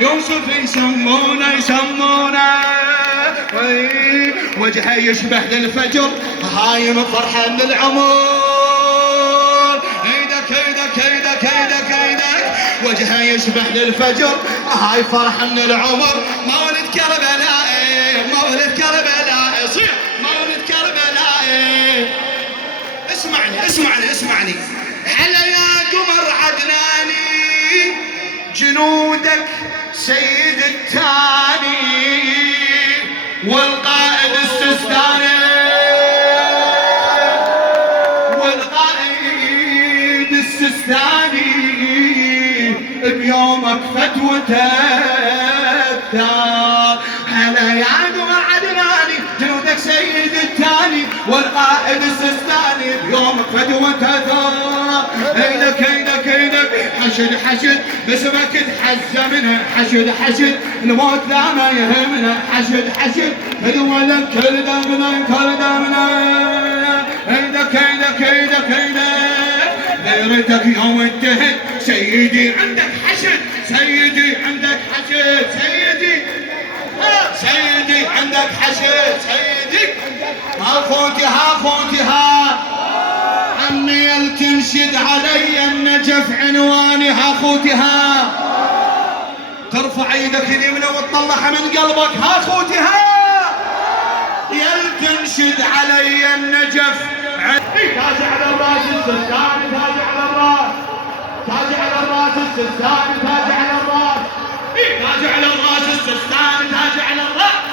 يوسف يسمونه وجهه يشبه للفجر هايم فرحة من العمر. ايدك وجهه يشبه للفجر هاي فرحة من العمر. مولد كربلاء مولد كربلاء صيح مولد كربلاء. اسمعني هلا يا قمر عدناني جنودك سيد التاني والقائد السستاني بيومك فتوته الثار. هلا يا قمر عدناني جنودك سيد التاني والقائد السستاني بيومك فتوته الثار. ايدك حشد باسمك تحزى منها حشد الموت لا ما يهمنا حشد فدولك كل دمنا ايدك غيرتك يوم انتهت سيدي عندك حشد سيدي عندك حشد سيدي اخوتي ها عمي تنشد علي النجف عنواني اخوتي ها ترفع ايدك اليمنى وتطلعها من قلبك اخوتي ها يل تنشد علي النجف تاج على الراس السستاني تاج على الراس السستاني تاج على الراس السستاني تاج على الراس